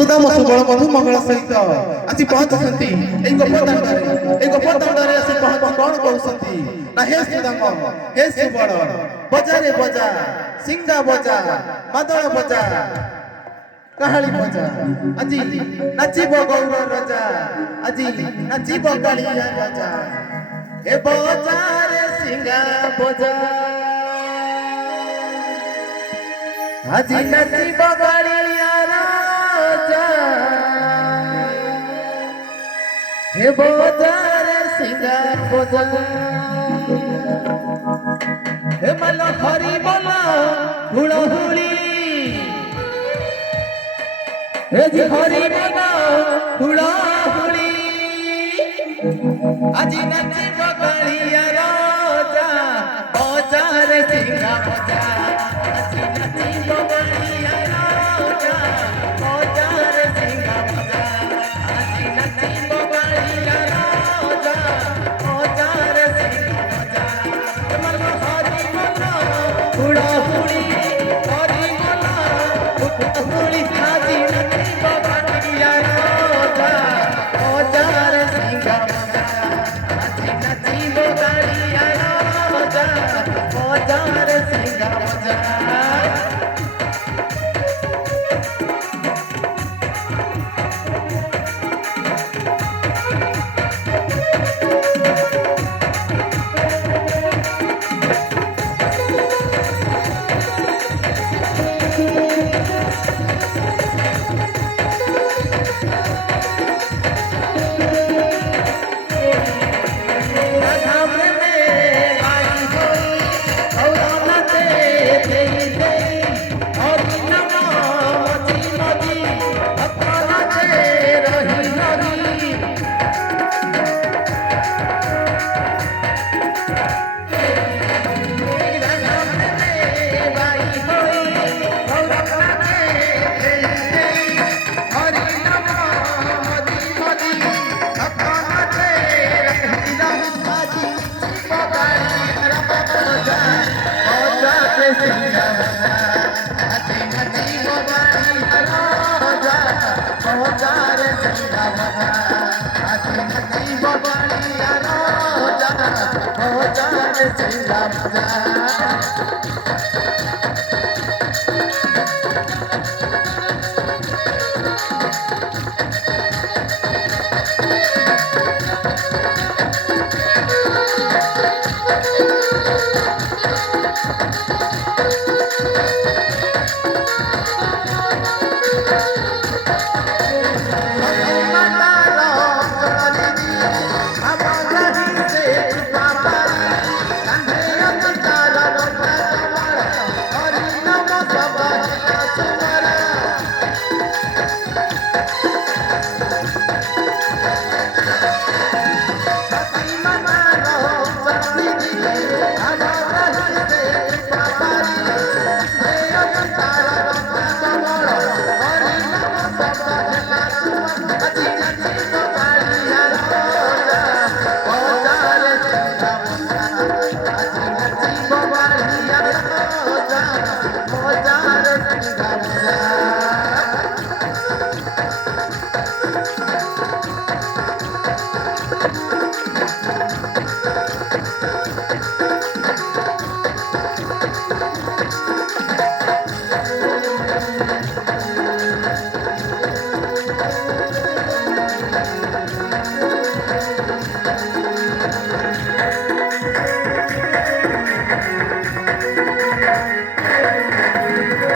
सुदाम सुबल मधु मंगल सहित आसी पहुंचती ए गोपदांडरे आसी पहुंच कौन कहउसंती ना हे सुदाम हे सुबल बजा रे बजा सिंगा बजा मादळ बजा कहाली बजा আজি नाचिब गौर राजा আজি नाचिब कालिया राजा हे बजा रे सिंगा बजा আজি नाचिब कालिया राजा हे बजा रे सिंगा बजा हे मल हरि बोला हुळहुळी हे जी हरि बोला हुळहुळी আজি नाचिब कालिया राजा बजा रे सिंगा बजा আজি नाचिब कालिया राजा बजा रे सिंगा बजा আজি नाचिब कालिया राजा बजा रे सिंगा बजा मल हरि बोला हुळहुळी हरि बोला हुळहुळी আজি नाचिब कालिया राजा बजा रे सिंगा बजा আজি नाचिब कालिया राजा बजा रे सिंगा बजा Bye.